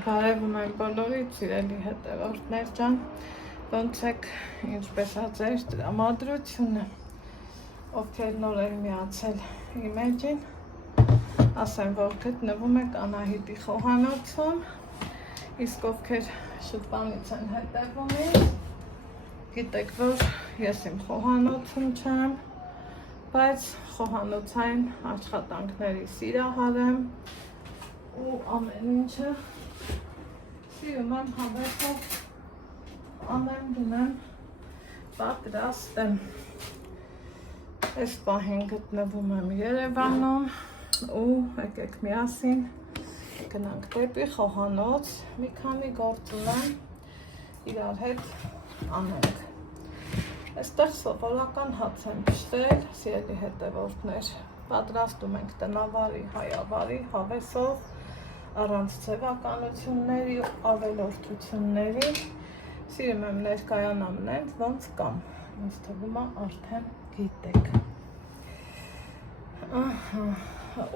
Բարևում եմ բոլորիդ, սիրելի հետևորդներ ջան, ոնց եք, ինչպես ա ձեր տրամադրությունը, ովքեր նոր են միացել իմ էջին, ասեմ, որ գտնվում եք Անահիտի խոհանոցում, իսկ ովքեր շտպանից են հետևում ինձ, գիտեք, որ ես իմ խոհանոցում չեմ, բայց խոհանոցային աշխատանքների սիրահար եմ ու ամեն ինչը սիրում եմ հավերքով անեմ, գնեմ, պատրաստեմ։ Այս պահին գտնվում եմ Երևանում ու եկեք միասին գնանք դեպի խոհանոց, մի քանի գործ ունեմ, իրար հետ անենք։ Այստեղ սովորական հաց եմ փշրել, սիրելի հետևորդներ, պատրաստում ենք տնավարի, հայավարի, հավեսով, առանց ձևականությունների ու ավելորդությունների, սիրում եմ ներկայանամ նենց, ոնց կամ, ինձ թվում է արդեն գիտեք։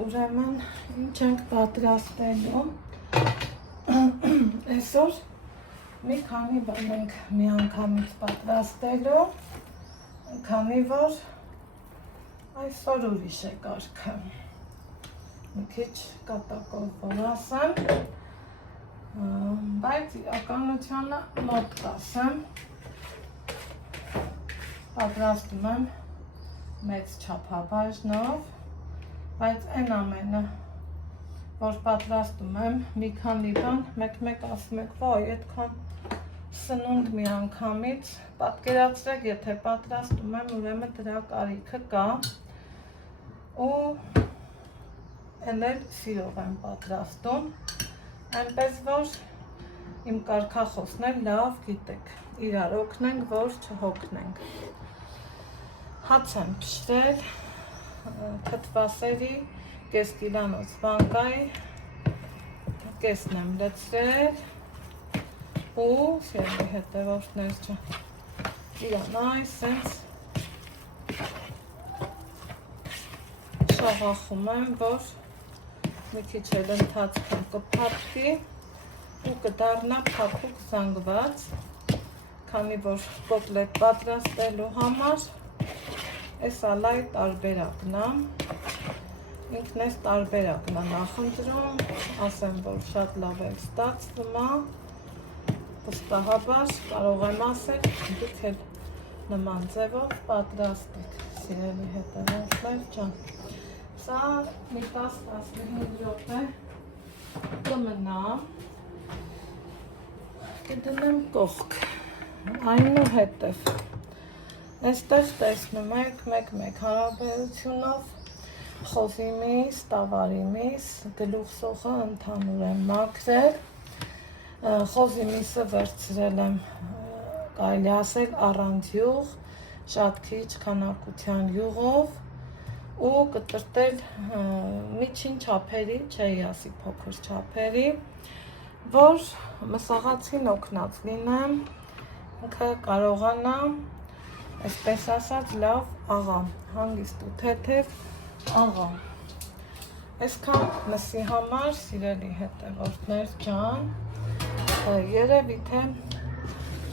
Ուրեմն, ինչ ենք պատրաստելու, այսօր մի քանի բան ենք միանգամից պատրաստելու, քանի որ այսօր ուրիշ է կարգը, մի քիչ կատակով որ ասեմ, բայց իրականությանը մոտ կասեմ, պատրաստում եմ մեծ չափաբաժնով, բայց այն ամենը, որ պատրաստում եմ, մի քանի բան, մեկ ասում եք, վայ, այդքան սնունդ մի անգամից, պատկերացրեք, եթե պատրաստում եմ, ուրեմն դրա կարիքը կա ու էլ սիրով եմ պատրաստում, այնպես որ իմ կարգախոսն էլ լավ գիտեք, իրար օգնենք, որ չհոգնենք։ Հաց եմ փշրել, թթվասերի, կես կիլանոց վանգայի, կեսն եմ լցրել ու սիրելի հետևորդներ ջան, իրան այսենց շաղախում եմ, որ մի քիչ էլ ընթացքում կփափվի ու կդառնա փափուկ զանգված, քանի որ կոտլետ պատրաստելու համար այս ալայ տարբերակն է, ինքն էս տարբերակն է նախընտրում, ասեմ, որ շատ լավ էլ ստացվում է, վստահաբար կարող եմ ասել, դուք էլ նման ձևով պատրաստեք, սիրելի հետևորդներ ջան։ Սա մի 10-15 րոպե կմնա, կդնեմ կողք, այնուհետև, այստեղ տեսնում եք մեկ հարաբերությունով խոզի միս, տավարի միս, գլուխսոխը ընդհանուր եմ մաքրել, խոզի միսը վերցրել եմ, կարելի ասել առանց յուղ, շատ քիչ քանակության յուղով ու կտրտել միջին չափերի, չէի ասի փոքր չափերի, որ մսաղացին օգնած լինեմ, ինքը կարողանա, այսպես ասած, լավ աղա, հանգիստ ու թեթև աղա։ Այսքան մսի համար, սիրելի հետևորդներ ջան, երևի թե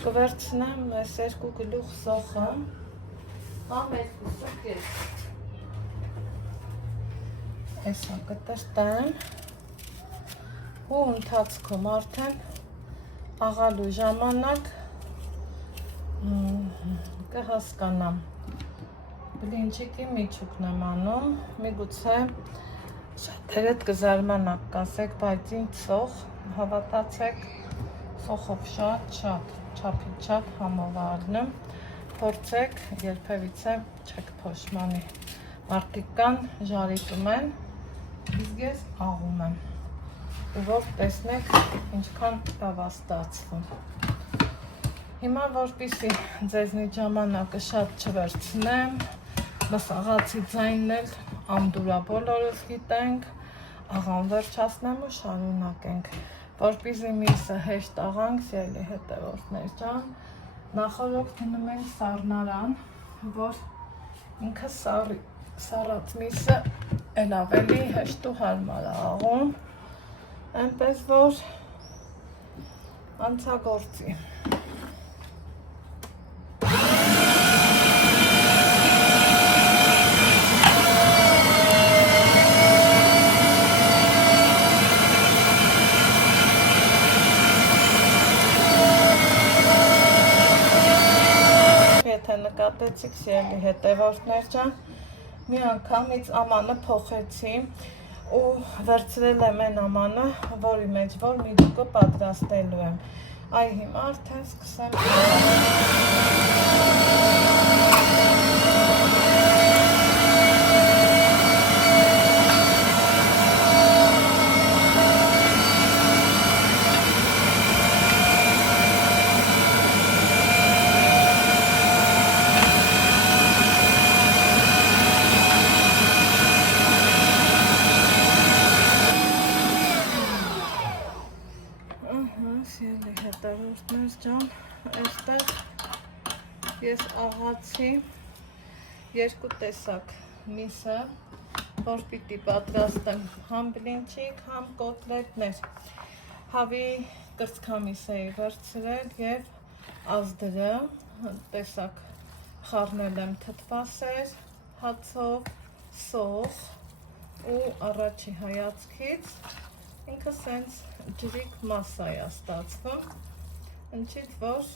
կվերցնեմ այս 2 գլուխ սոխը, կամ 2 կես։ Այսա կտրտեմ ու ընթացքում արդեն աղալու ժամանակ կհասկանամ, բլինչիկի միջուկն եմ անում, միգուցե շատերդ կզարմանաք, կասեք, բայց ինձ սոխ, հավատացեք, սոխով շատ չափի չափ համով առնում, փորձեք, երբևիցե չեք փոշմանի, մարդիկ կան, ժարիտում են, իսկ ես աղում եմ, ու որ տեսնեք ինչքան լավ է ստացվում։ Հիմա որպեսզի ձեզնից ժամանակը շատ չվերցնեմ, մսաղացի ձայնն էլ անդուրա բոլորս գիտենք, աղան վերջացնեմ ու շարունակենք, որպեսզի միսը հեշտ աղանք, սիրելի հետևորդներ ջան, նախորդ դնում ենք սառնարան, որ ինքը սառած միսը էլ ավելի հեշտ ու հարմար է աղում, այնպես որ Անցագործի։ Եթե նկատեցիք, սիրելի հետևորդներ ջան, մի անգամից ամանը փոխեցի ու վերցրել եմ այն ամանը, որի մեջ որ միդուկը պատրաստելու եմ։ Այ հիմա արդեն սկսեմ սիրելի հետևորդներ ջան, այստեղ ես աղացի երկու տեսակ միսը, որ պիտի պատրաստեմ համ բլինչիկ, համ կոտլետներ։ Հավի կրծքամիս էի վերցրել և ազդրը տեսակ խառնել եմ թթվասեր, հացով, սոխ ու առաջի հայացքից ինքը սենց ջրիկ մասսա է ստացվում, ընչից որ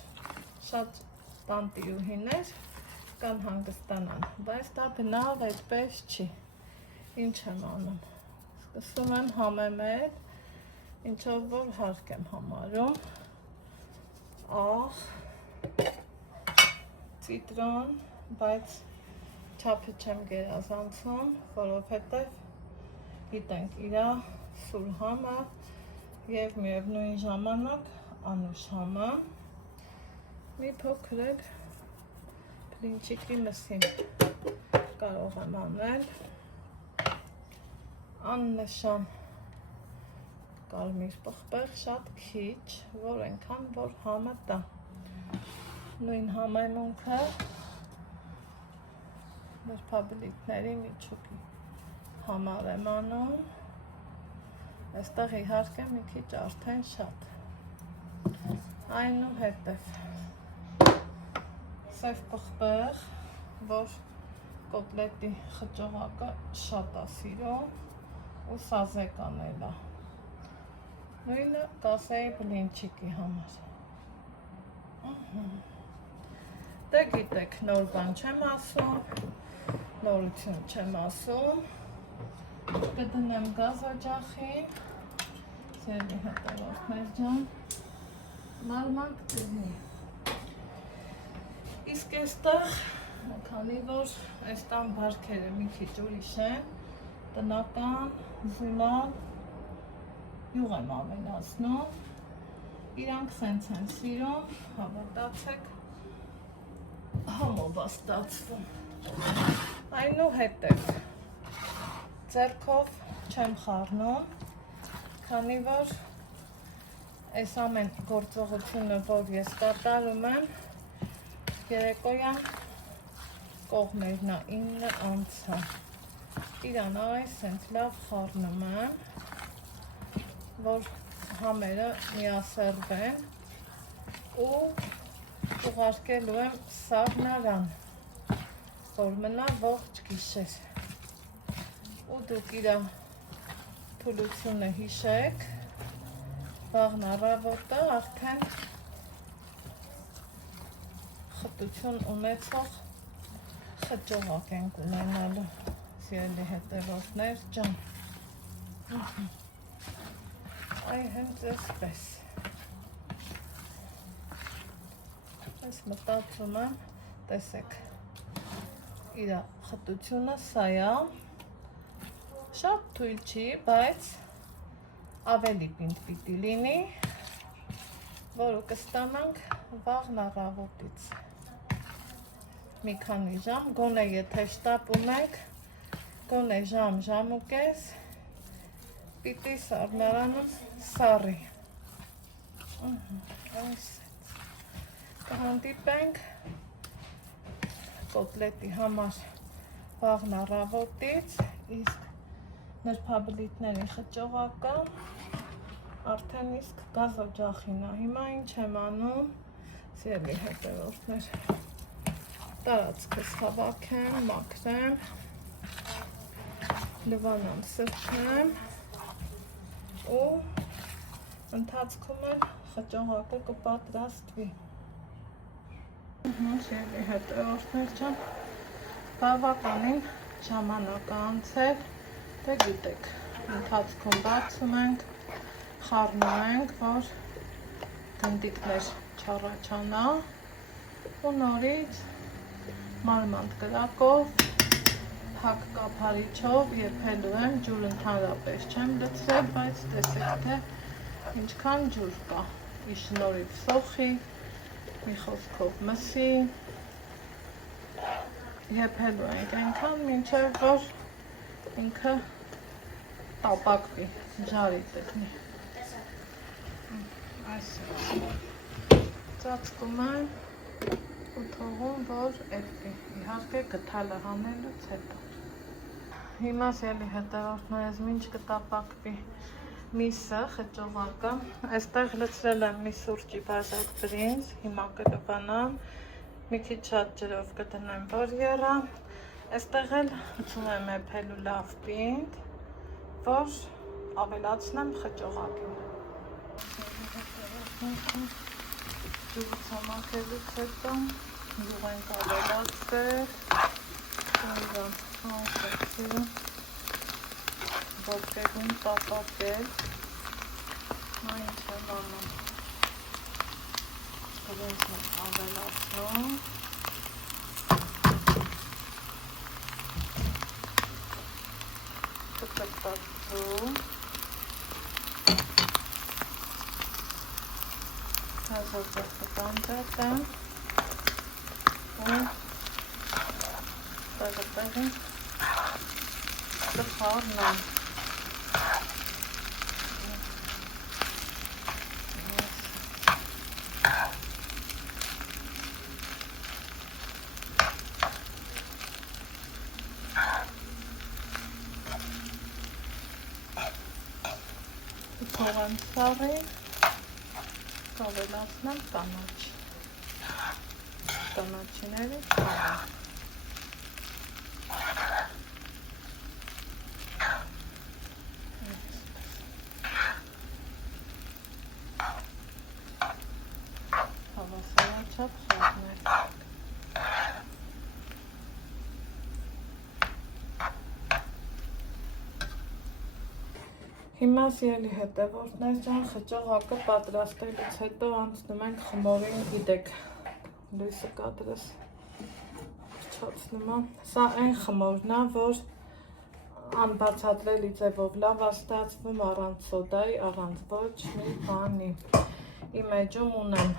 շատ տանտիրուհիներ կան հանգստանան, բայց դա բնավ այդպես չի, ինչ եմ անում, սկսում եմ համեմել, ինչով որ հարկ եմ համարում, աղ, ծիտրոն, բայց չափը չեմ գերազանցում, որովհետև գիտենք իրա սուր համը և միևնույն ժամանակ անուշ համը, մի փոքր էլ բլինչիկի մսին կարող եմ անել, աննշան կարմիր պղպեղ շատ քիչ, որ այնքան որ համը տա, նույն համեմունքը նրբաբլիթների միջուկի համար եմ անում, այստեղ իհարկե մի քիչ արդեն շատ, այնուհետև սև պղպեղ, որ կոտլետի խճողակը շատ է սիրում ու սազեք անել է, նույնը կասեի բլինչիկի համար, դե գիտեք նոր բան չեմ ասում, նորություն չեմ ասում, կդնեմ գազօջախին, սիրելի հետևորդներ ջան, նորմալ կդնի։ Իսկ այստեղ, քանի որ այս տան բարքերը մի քիչ ուրիշ են, տնական, զուլալ, յուղ եմ ավելացնում, իրանք սենց են սիրում, հավատացեք, համով է ստացվում։ Այնուհետև ձեռքով չեմ խառնում, քանի որ այս ամեն գործողությունը, որ ես կատարում եմ, երեկոյան կողմերն է 9 անցը, իրան այս սենց լավ խառնում եմ, որ համերը միասեռվեն ու ուղարկելու եմ սառնարան, որ մնա ողջ գիշեր ու դուք իրա թուլությունը հիշեք, վաղն առավոտը արդեն խտություն ունեցող խճողակ ենք ունենալու, սիրելի հետևորդներ ջան, այ հենց այսպես, ես մտածում եմ, տեսեք, իրա խտությունը սա է, շատ թույլ չի, բայց ավելի պինդ պիտի լինի, որը կստանանք վաղն առավոտից։ Մի քանի ժամ, գոնե եթե շտապում եք, գոնե ժամ, ժամ ու կես, պիտի սառնարանը սառի։ Կհանդիպենք կոտլետի համար վաղն առավոտից, իսկ նրբաբլիթների խճողակը արդեն իսկ գազ օջախին է։ Հիմա ինչ եմ անում, սիրելի հետևորդներ, տարածքս հավաքեմ, մաքրեմ, լվանամ սրբեմ ու ընթացքում էլ խճողակը կպատրաստվի։ Սիրելի հետևորդներ ջան, բավականին ժամանակ անցել, դե գիտեք, ընթացքում բացում ենք, խառնում ենք, որ գնդիկներ չառաջանա ու նորից մարմանդ կրակով, փակ կափարիչով եփելու եմ, ջուր ընդհանրապես չեմ լցրել, բայց տեսեք թե ինչքան ջուր կա, ի շնորհիվ սոխի, մի խոսքով մսի, եփելու ենք այնքան, մինչև որ ինքը տապակվի, ժարի տնի։ Այսպես ծածկում եմ ու թողում, որ էլվի, իհարկե գթալը հանելուց հետո։ Հիմա սիրելի հետևորդներ, մինչ կտապակվի միսը, խճողակը, այստեղ լցրել եմ մի սուրճի բաժակ բրինձ, հիմա կլվանամ, մի քիչ շատ ջրով կդնեմ, որ եռա, այստեղ էլ ուծում եմ եփելու լավ պինդ, որ ավելացնեմ խճողակին։ Ջուրը ցամաքելուց հետո յուղ ենք ավելացրել, հանքեցի, ոտքերին տապակել, նա ինչ եմ անում, բրինձն եմ ավելացնում, կտրտացում, հազորձեղ կտանջատեմ ու տեղը կխառնեմ։ Թողեմ սառին, կավելացնեմ կանաչ, կանաչիների սառին։ Հավասարաչափ խառնել։ Հիմա սիրելի հետևորդներ ջան, խճողակը պատրաստելուց հետո անցնում ենք խմորին, գիտեք, լույսը կադրս փչացնում է։ Սա այն խմորն է, որ անբացատրելի ձևով լավ է ստացվում առանց սոդայի, առանց ոչ մի բանի։ Իմ էջում ունեմ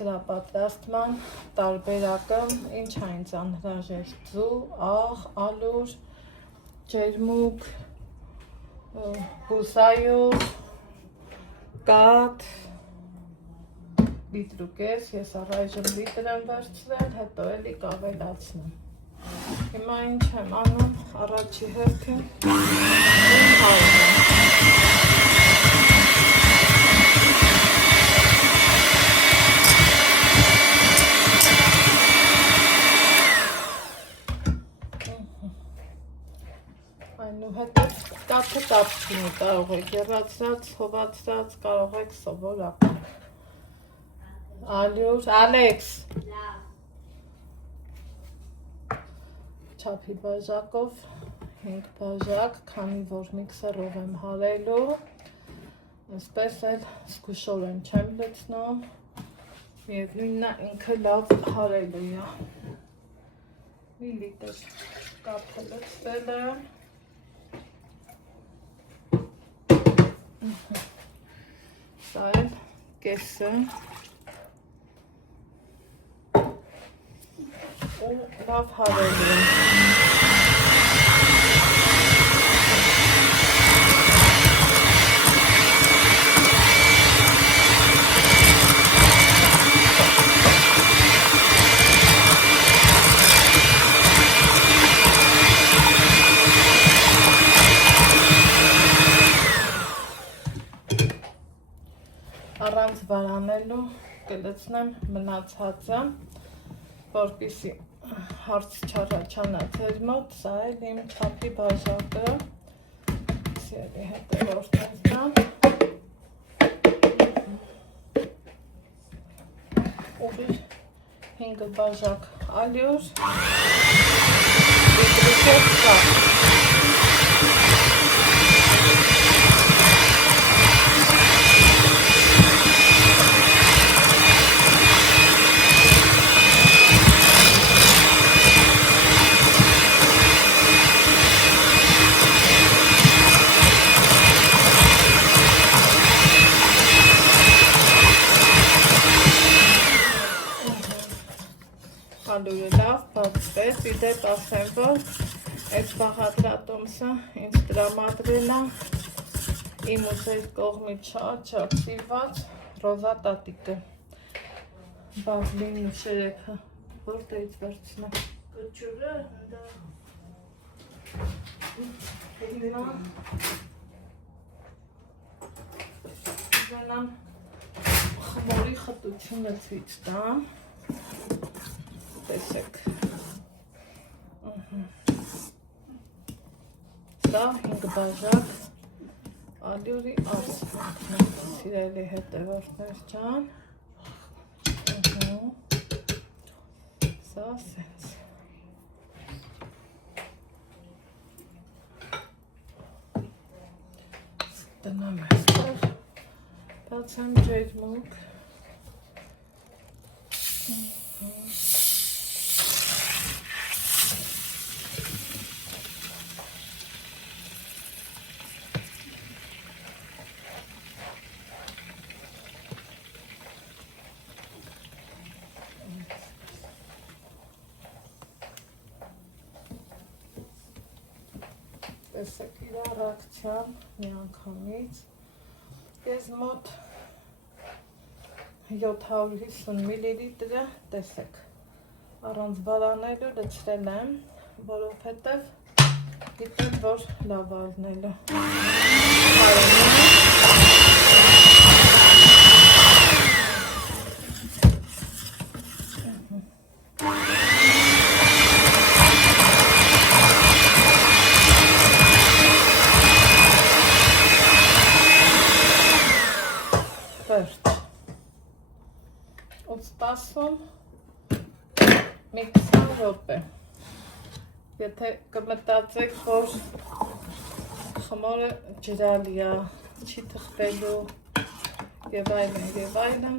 սրա պատրաստման տարբերակը, ինչ է ինձ անհրաժեշտ՝ ձու, աղ, ալուր, ջերմուկ, բուսայով, կաթ, լիտր ու կես, ես առայժմ լիտր եմ վերցրել, հետո էլի կավելացնում։ Հիմա ինչ եմ անում, առաջի հերթին այնուհետև կաթը տապչինի կարող եք եռացրած, հովացրած, կարող եք սովորական։ Ալյուր, Ալեքս։ Չափի բաժակով 5 բաժակ, քանի որ միքսերով եմ հարելու, այսպես էլ զգուշորեն չեմ լցնում, միևնույնն է ինքը լավ հարելու է։ Մի լիտր կաթը լցրել եմ։ Սա էլ կեսը ու լավ հարելու եմ։ առանց վարանելու կլցնեմ մնացածը, որպեսզի հարց չառաջանա ձեր մոտ, սա էլ իմ չափի բաժակը, սիրելի հետևորդներ, ուղիղ 5 բաժակ ալյուր, լիտրիկով ծաղ։ Ալյուրը լավ բացվեց, իդեպ ասեմ, որ այդ բաղադրատոմսը ինձ տրամադրել է իմ ու ձեր կողմից շատ սիրված ռոզա տատիկը, բազլին ու շերեքը, որտեղից վերցնեմ կճուրը, զենամ խմորի խտությունը ցույց տամ, տեսեք, սա 5 բաժակ ալյուրի ասպակն է, սիրելի հետևորդներ ջան, սա սենց, տնամ այստեղ, բացեմ ջերմուկ, տեսեք իր առակցյան մի անգամից, ես մոտ 750 մլիլիտրը, տեսեք, առանց վարանելու լցրել եմ, որովհետև գիտեմ, որ լավ առնելու։ Մի 20 րոպե, եթե կմտածեք, որ խմորը ջրալի է, չի թխվելու և այլն,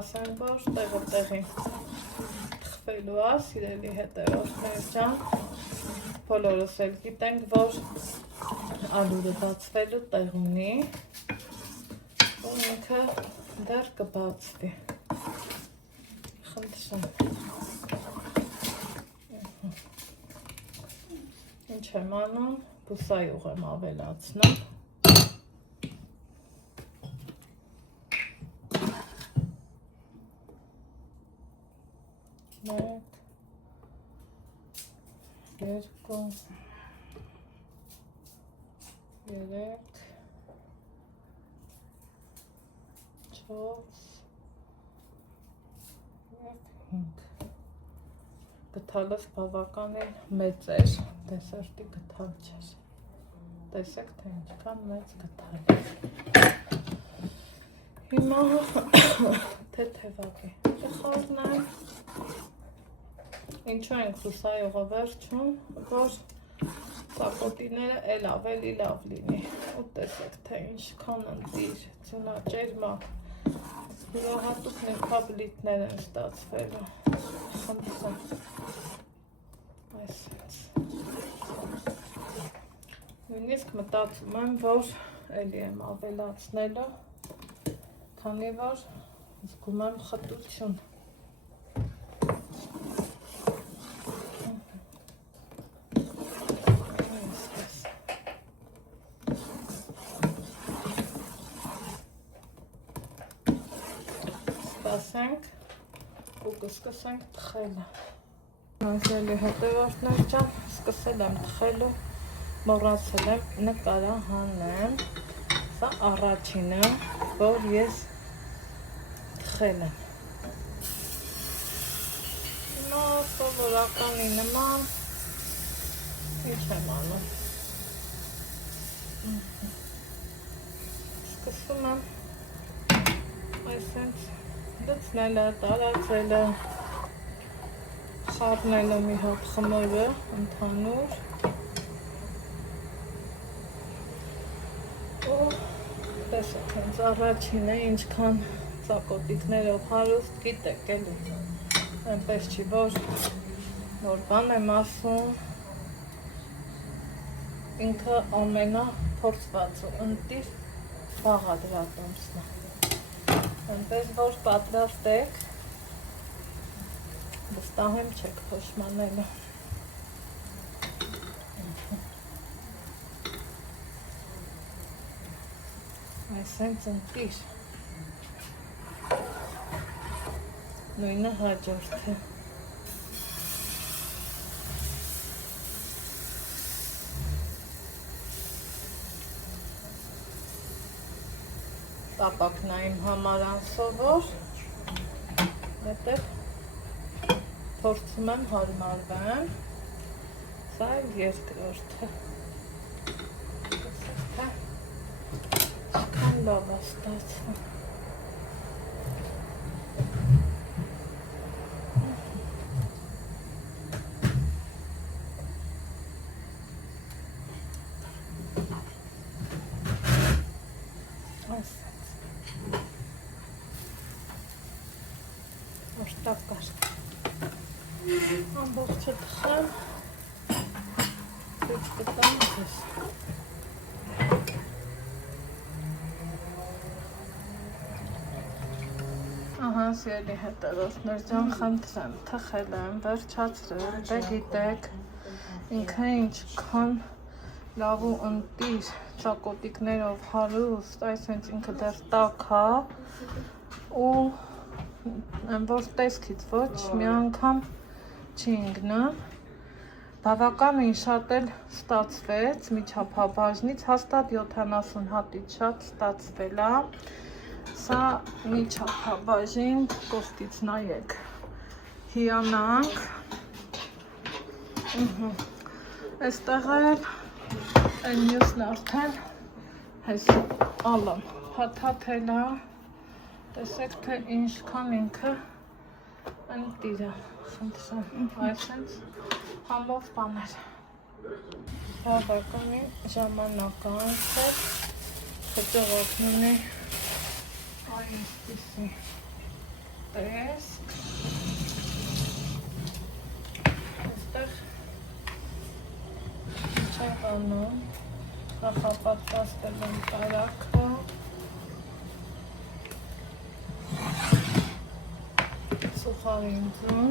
ասեմ, որ տեղը տեղի թխվելու է, սիրելի հետևորդներ ջան, բոլորս էլ գիտենք, որ ալյուրը բացվելու տեղ ունի, ու ինքը դեռ կբացվի, խնդրեմ։ Ինչ եմ անում, բուսայող եմ ավելացնում, մեկ, երկու, երեք, չորս, և 5 գթալս բավականին մեծ էր, դեսերտի գթալ չէր, տեսեք, թե ինչքան մեծ գթալ է, հիմա թեթևակի խառնեմ, ինչու ենք հուսայողը վերջում, որ սապոտիները էլ ավելի լավ լինի, ու տեսեք, թե ինչքան ընտիր, ձյունաճերմակ, յուրահատուկ նիրքաբլիթներ են ստացվելու, խնդրեմ, այսպես, նույնիսկ մտածում եմ, որ էլի եմ ավելացնելու, քանի որ զգում եմ խտություն, սպասենք ու կսկսենք թխելը։ Սիրելի հետևորդներ ջան, սկսել եմ թխելու, մոռացել եմ նկարահանեմ, սա առաջինը, որ ես թխել եմ։ Հիմա սովորականի նման ինչ եմ անում։ Սկսում եմ այսպես լցնելը, տարածելը, խառնելը մի հատ խմորը ընդհանուր ու տեսեք հենց առաջին է ինչքան ծակոտիկներով հարուստ գիտեք էլի այնպես չի որ նոր բան եմ ասում ինքը ամենափորձվածը ընտիր բաղադրատոմսն է այնպես որ պատրաստեք վստահ եմ չեք փոշմանելու այսպես ընտիր նույնը հաջորդը տապակն է իմ համար անսովոր հետև փորձում եմ հարմարվեմ սա երկրորդը տեսեք թե ինչքան լավ է ստացվում Աշտակար ամբողջը թխեմ ցույց կտամ ձեզ ահա սիրելի հետևորդներ ջան խնդրեմ թխել եմ վերջացրել դե գիտեք ինքը ինչքան լավ ու ընտիր ծակոտիկներով հարուստ այսինքն ինքը դեռ տաք է ու որ տեսքից ոչ մի անգամ չի ընկնա բավականին շատ էլ ստացվեց միջափաբաժնից հաստատ 70 հատից շատ ստացվել է սա միջափաբաժին կողքից նայեք հիանանք այստեղ էլ այն մյուսն արդեն հես ալամ հաթաթել է տեսեք թե ինչքան ինքը ընտիր է խնդրեմ այսպես համով բաներ բավականին ժամանականից է հաջողակն ունի այսպիսի տեսք այստեղ ինչ եմ անում նախապատրաստել եմ կարագը սուխարին ձուն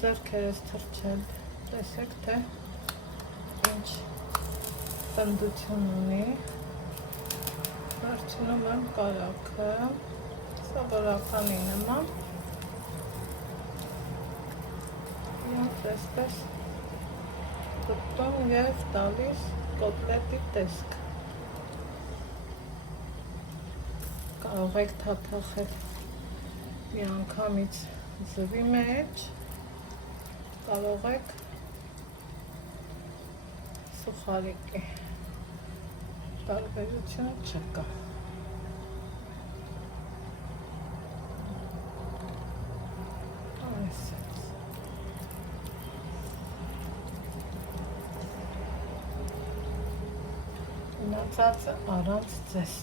ձեռքերս թրջել տեսեք թե ինչ պնդություն ունի վերջնում եմ կարագը սովորականի նման և այսպես պտտում և տալիս կոտլետի տեսք կարող եք թաթախել միանգամից ձվի մեջ կարող եք սուխարիկի տարբերություն չկա մնացածը առանց ձեզ